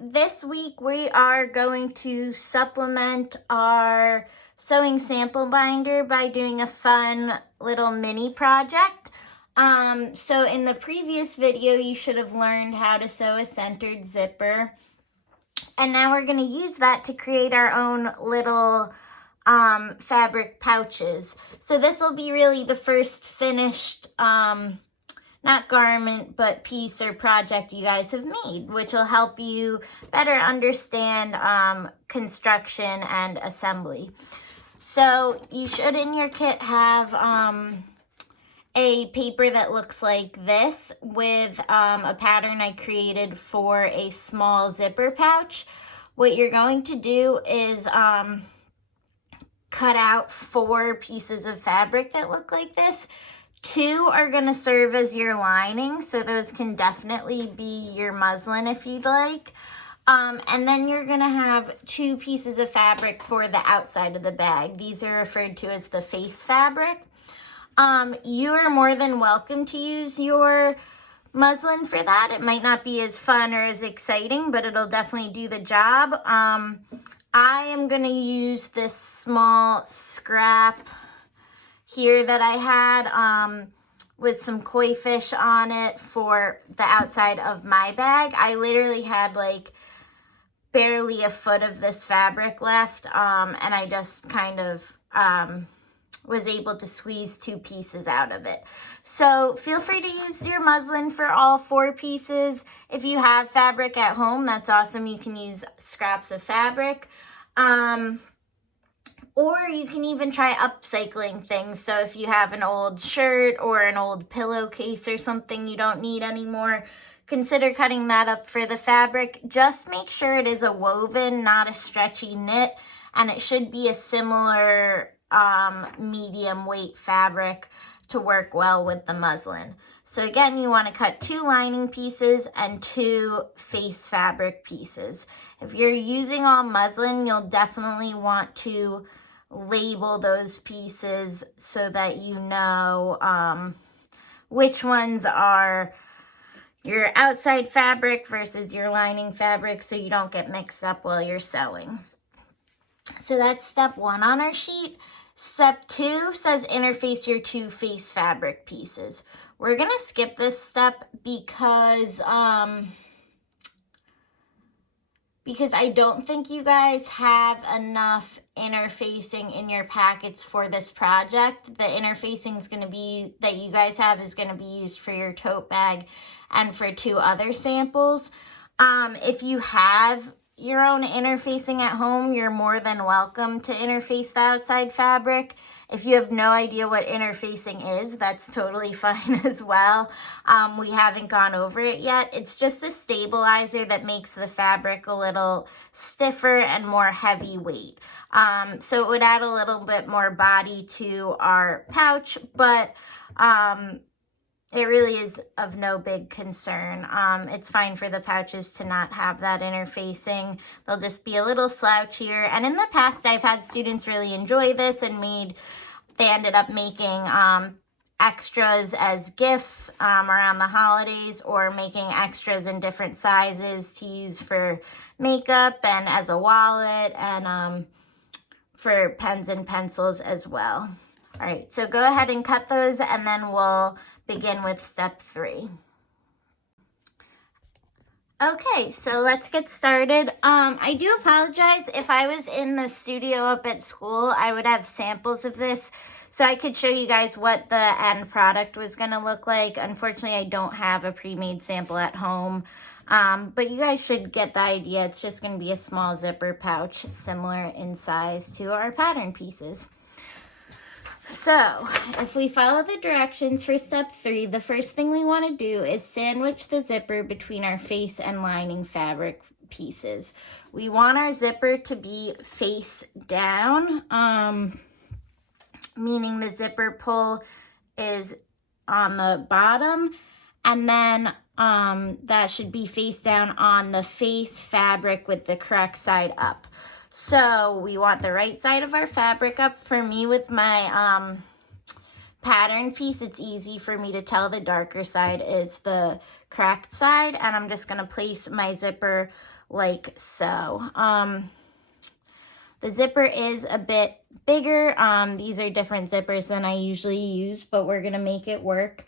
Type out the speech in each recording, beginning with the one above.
this week we are going to supplement our sewing sample binder by doing a fun little mini project. So in the previous video, you should have learned how to sew a centered zipper. And now we're going to use that to create our own little fabric pouches. So this will be really the first finished not garment, but piece or project you guys have made, which will help you better understand construction and assembly. So you should in your kit have a paper that looks like this with a pattern I created for a small zipper pouch. What you're going to do is cut out 4 pieces of fabric that look like this. 2 are going to serve as your lining, so those can definitely be your muslin if you'd like. And then you're going to have 2 pieces of fabric for the outside of the bag. These are referred to as the face fabric. You are more than welcome to use your muslin for that. It might not be as fun or as exciting, but it'll definitely do the job. I am going to use this small scrap here that I had with some koi fish on it for the outside of my bag. I literally had like barely a foot of this fabric left, and I just kind of was able to squeeze 2 pieces out of it. So feel free to use your muslin for all 4 pieces. If you have fabric at home, that's awesome. You can use scraps of fabric. Or you can even try upcycling things. So if you have an old shirt or an old pillowcase or something you don't need anymore, consider cutting that up for the fabric. Just make sure it is a woven, not a stretchy knit, and it should be a similar medium weight fabric to work well with the muslin. So again, you want to cut 2 lining pieces and 2 face fabric pieces. If you're using all muslin, you'll definitely want to label those pieces so that you know which ones are your outside fabric versus your lining fabric, so you don't get mixed up while you're sewing. So that's step 1 on our sheet. Step 2 says interface your 2 face fabric pieces. We're gonna skip this step because I don't think you guys have enough interfacing in your packets for this project. The interfacing is going to be that you guys have is going to be used for your tote bag and for 2 other samples. If you have your own interfacing at home, you're more than welcome to interface the outside fabric. If you have no idea what interfacing is, that's totally fine as well. We haven't gone over it yet. It's just a stabilizer that makes the fabric a little stiffer and more heavyweight. So it would add a little bit more body to our pouch, but it really is of no big concern. It's fine for the pouches to not have that interfacing. They'll just be a little slouchier. And in the past, I've had students really enjoy this and they ended up making extras as gifts around the holidays, or making extras in different sizes to use for makeup and as a wallet, and for pens and pencils as well. All right, so go ahead and cut those, and then we'll begin with step 3. Okay, so let's get started. I do apologize. If I was in the studio up at school, I would have samples of this so I could show you guys what the end product was going to look like. Unfortunately, I don't have a pre-made sample at home, but you guys should get the idea. It's just going to be a small zipper pouch, similar in size to our pattern pieces. So, if we follow the directions for step 3, the first thing we want to do is sandwich the zipper between our face and lining fabric pieces. We want our zipper to be face down, meaning the zipper pull is on the bottom, and then that should be face down on the face fabric with the correct side up. So we want the right side of our fabric up. For me, with my pattern piece, it's easy for me to tell the darker side is the correct side, and I'm just going to place my zipper like so. The zipper is a bit bigger. These are different zippers than I usually use, but we're gonna make it work.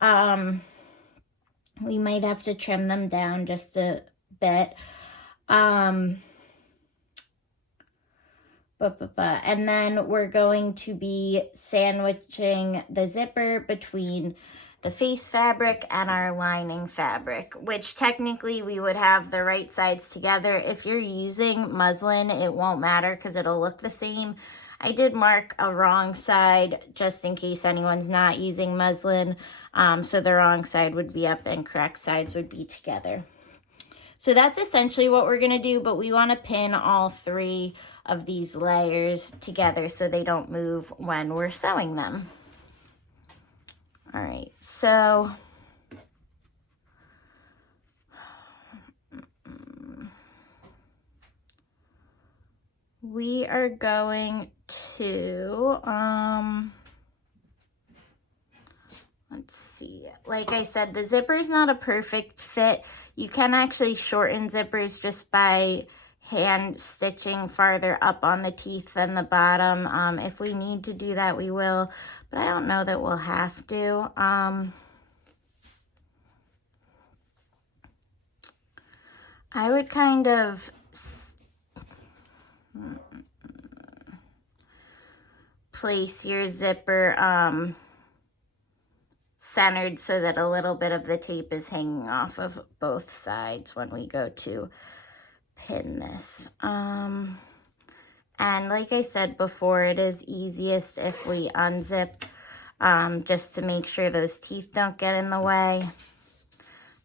We might have to trim them down just a bit. And then we're going to be sandwiching the zipper between the face fabric and our lining fabric, which technically we would have the right sides together. If you're using muslin, it won't matter because it'll look the same. I did mark a wrong side just in case anyone's not using muslin. So the wrong side would be up and correct sides would be together. So that's essentially what we're gonna do, but we wanna pin all 3 of these layers together so they don't move when we're sewing them. All right, so we are going to, let's see, like I said, the zipper is not a perfect fit. You can actually shorten zippers just by hand stitching farther up on the teeth than the bottom. If we need to do that, we will, but I don't know that we'll have to. I would kind of place your zipper centered so that a little bit of the tape is hanging off of both sides when we go to pin this. And like I said before, it is easiest if we unzip just to make sure those teeth don't get in the way.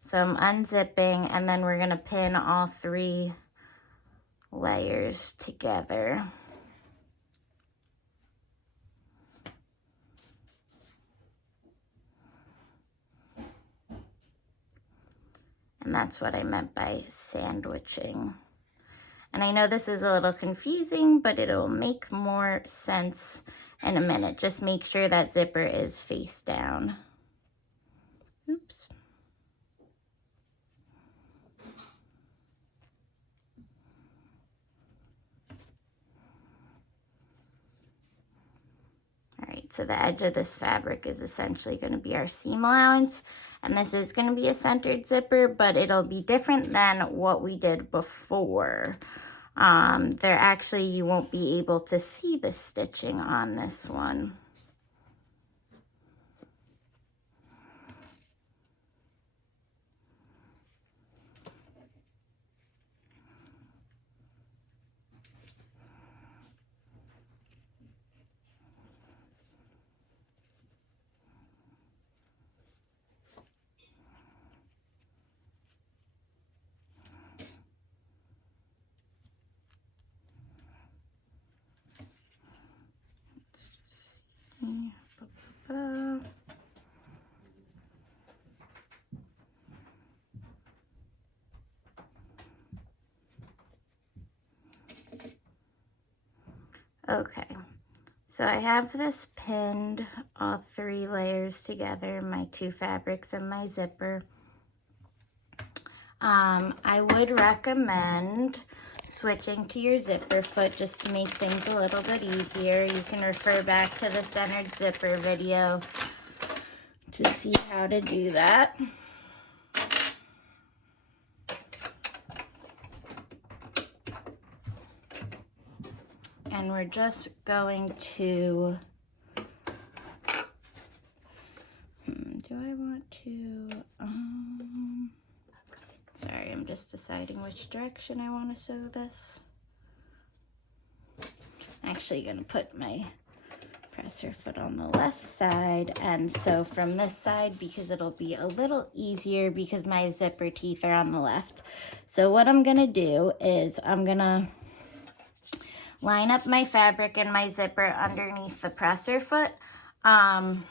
So I'm unzipping, and then we're gonna pin all 3 layers together. And that's what I meant by sandwiching. And I know this is a little confusing, but it'll make more sense in a minute. Just make sure that zipper is face down. Oops. All right, so the edge of this fabric is essentially going to be our seam allowance. And this is going to be a centered zipper, but it'll be different than what we did before. There actually, you won't be able to see the stitching on this one. Okay, so I have this pinned, all 3 layers together, my 2 fabrics and my zipper. I would recommend switching to your zipper foot just to make things a little bit easier. You can refer back to the centered zipper video to see how to do that. And we're just going to, do I want to, sorry, I'm just deciding which direction I want to sew this. I'm actually going to put my presser foot on the left side and sew from this side because it'll be a little easier because my zipper teeth are on the left. So what I'm going to do is I'm going to line up my fabric and my zipper underneath the presser foot. And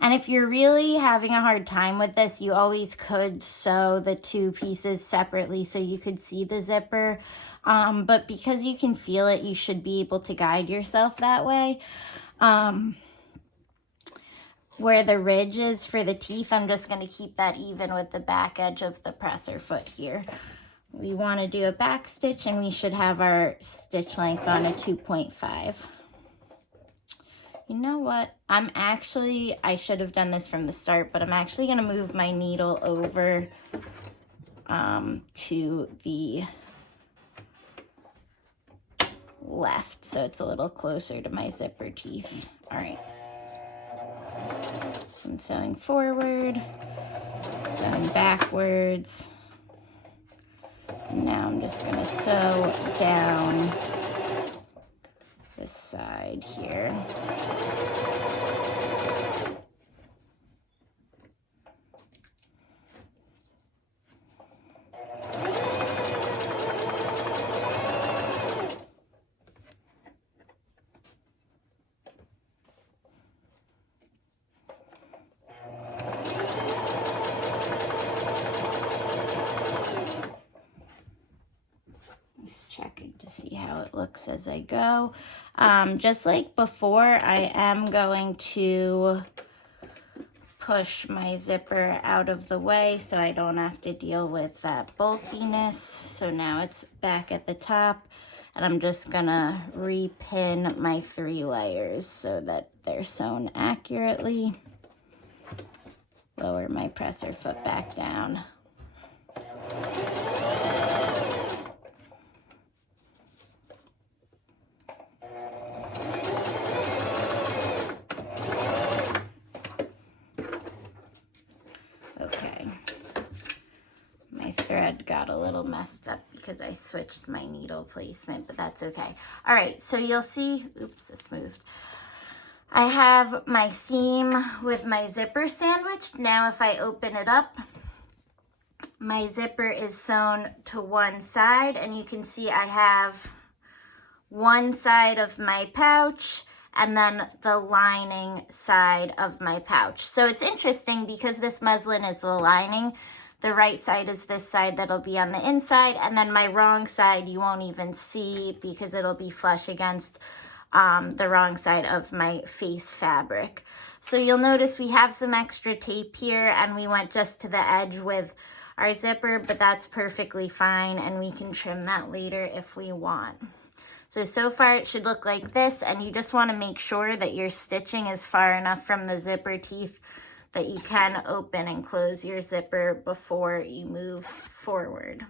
if you're really having a hard time with this, you always could sew the 2 pieces separately so you could see the zipper. But because you can feel it, you should be able to guide yourself that way. Where the ridge is for the teeth, I'm just going to keep that even with the back edge of the presser foot here. we want to do a back stitch, and we should have our stitch length on a 2.5. You know what? I should have done this from the start, but I'm actually going to move my needle over to the left, so it's a little closer to my zipper teeth. All right. I'm sewing forward, sewing backwards. Now I'm just going to sew down this side here. Checking to see how it looks as I go. Just like before, I am going to push my zipper out of the way so I don't have to deal with that bulkiness. So now it's back at the top, and I'm just gonna repin my 3 layers so that they're sewn accurately. Lower my presser foot back down. Thread got a little messed up because I switched my needle placement, but that's okay. All right, so you'll see, oops, this moved. I have my seam with my zipper sandwiched. Now if I open it up, my zipper is sewn to one side, and you can see I have one side of my pouch and then the lining side of my pouch. So it's interesting because this muslin is the lining. The right side is this side that'll be on the inside, and then my wrong side you won't even see because it'll be flush against the wrong side of my face fabric. So you'll notice we have some extra tape here, and we went just to the edge with our zipper, but that's perfectly fine, and we can trim that later if we want. So far it should look like this, and you just want to make sure that your stitching is far enough from the zipper teeth that you can open and close your zipper before you move forward.